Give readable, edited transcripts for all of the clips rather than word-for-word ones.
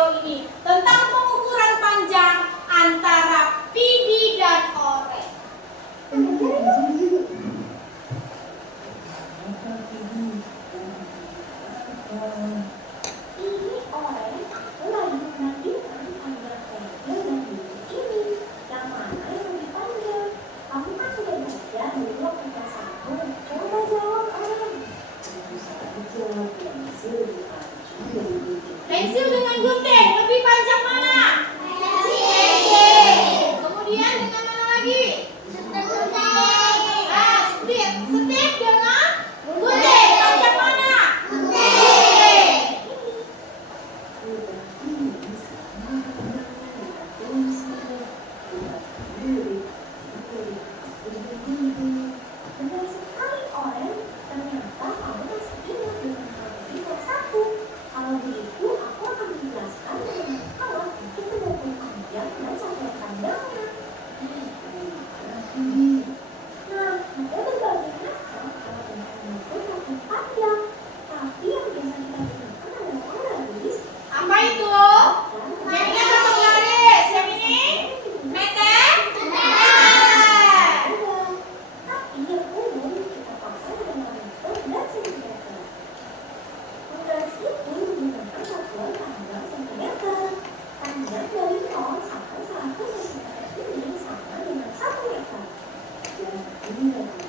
video ini tentang pengukuran panjang antara pidi dan oranye. Ini oranye aku lagi membandingkan panjang pensil dan bibir ini. Yang mana yang lebih panjang? Kamu kan sudah belajar dulu waktu kelas 1. Coba jawab, Am. Tentu saja pensil lebih panjang dari gunting. Pensil dengan gunting lebih panjang mana? Pensil. Kemudian dengan mana lagi? Setip dengan gunting panjang mana? Gunting. Benar sekali, Oren. Ternyata kamu masih ingat dengan materi kelas 1. Kalau begitu, aku akan menjelaskan dengan alat untuk mengukur panjang dan satuan panjangnya. Nah, ada berbagai macam alat untuk mengukur satuan panjang. Tapi yang biasa kita gunakan adalah penggaris. Apa itu? Yang ini apa penggaris? Yang ini? Meter? Meter. Tapi yang umum kita pakai adalah meter dan sentimeter. Penggaris itu menggunakan satuan panjang sentimeter. Panjang dari 0 sampai 100 cm ini sama dengan 1 meter. Dan ini adalah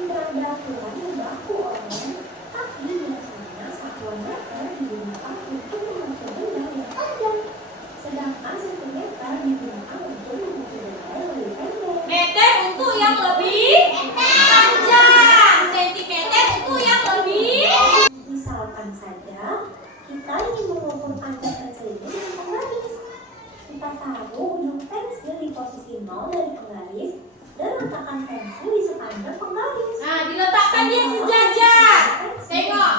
tidak ada aturan yang baku, Oren. Tapi biasanya satuan meter digunakan untuk mengukur benda yang panjang, sedangkan sentimeter digunakan untuk mengukur benda yang lebih pendek. Meter untuk yang lebih panjang, sentimeter untuk yang lebih. Misalkan saja kita ingin mengukur panjang pensil ini dengan penggaris. Kita taruh ujung pensil di posisi 0 dari penggaris dan letakkan pensil di sepanjang penggaris. Nah, diletakkan dia sejajar. Tengok,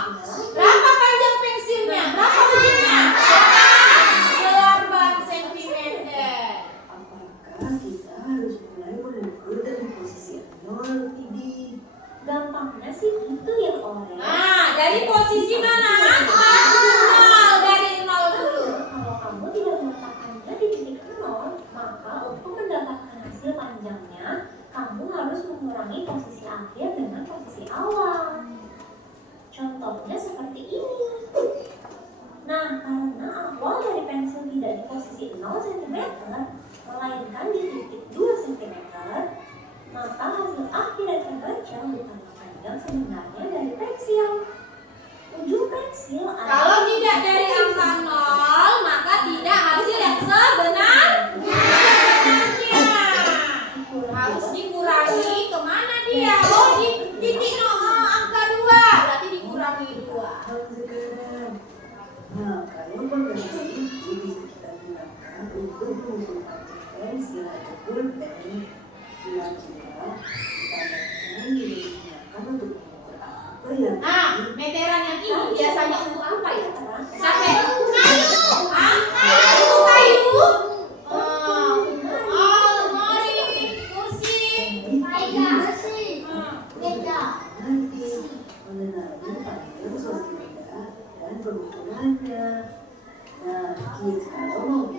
berapa panjang pensilnya? Berapa ujungnya? 8 cm. Apakah kita harus mulai mengukur dari posisi 0, Tibi? Gampangnya sih itu ya, Oren. Nah, dari posisi mana? Nol, dari 0 dulu. Kalau kamu tidak meletakkannya di titik 0, maka untuk mendapatkan hasil panjangnya, kamu harus mengurangi posisi akhir dengan posisi awal. Contohnya seperti ini. Nah, karena awal dari pensil tidak di posisi 0 cm, melainkan di titik 2 cm, maka hasil akhir yang terbaca bukanlah panjang sebenarnya dari pensil. Ujung pensil Kalau tidak dari angka 0, maka tidak hasil yang sebenarnya. Harus dikurangi kemana dia? Oh, di titik 0, angka 2. Berarti dikurangi 2. Sekarang. Nah, kalau penggaris itu bisa kita gunakan untuk mengukur panjang pensil atau pulpen. Kira-kira panjangnya digunakan untuk mengukur apa ya? Nah, meteran yang ini biasanya untuk apa ya? Sampai kayu. Itu kayu. Lemari, kursi. Nanti mengenali panjang suatu benda dan pengukurannya. Nah, kita mau